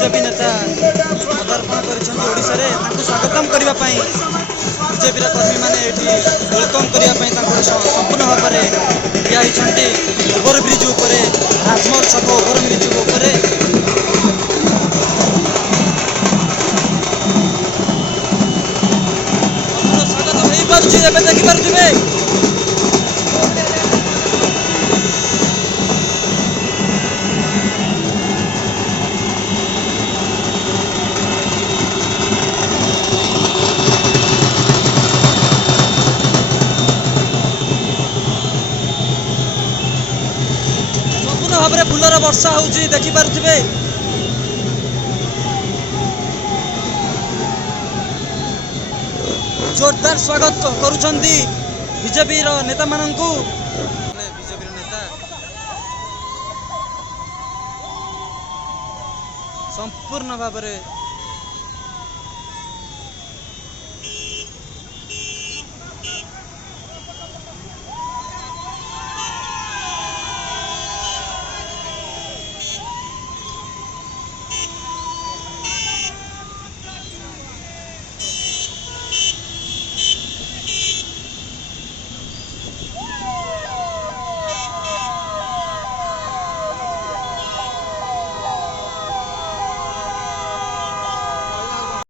BJP नेता पदार्पण कर स्वागतम करने बीजेपी कर्मी मैंने वेलकम करने संपूर्ण भाव में ठिया ओभरब्रिज राजमहल छक ओभरब्रिज स्वागत देखिपे भाव में फूलर वर्षा होची देखि पारुथिबे। जोरदार स्वागत करुछंती बीजेपी नेता माननकु। बीजेपी नेता संपूर्ण भाव में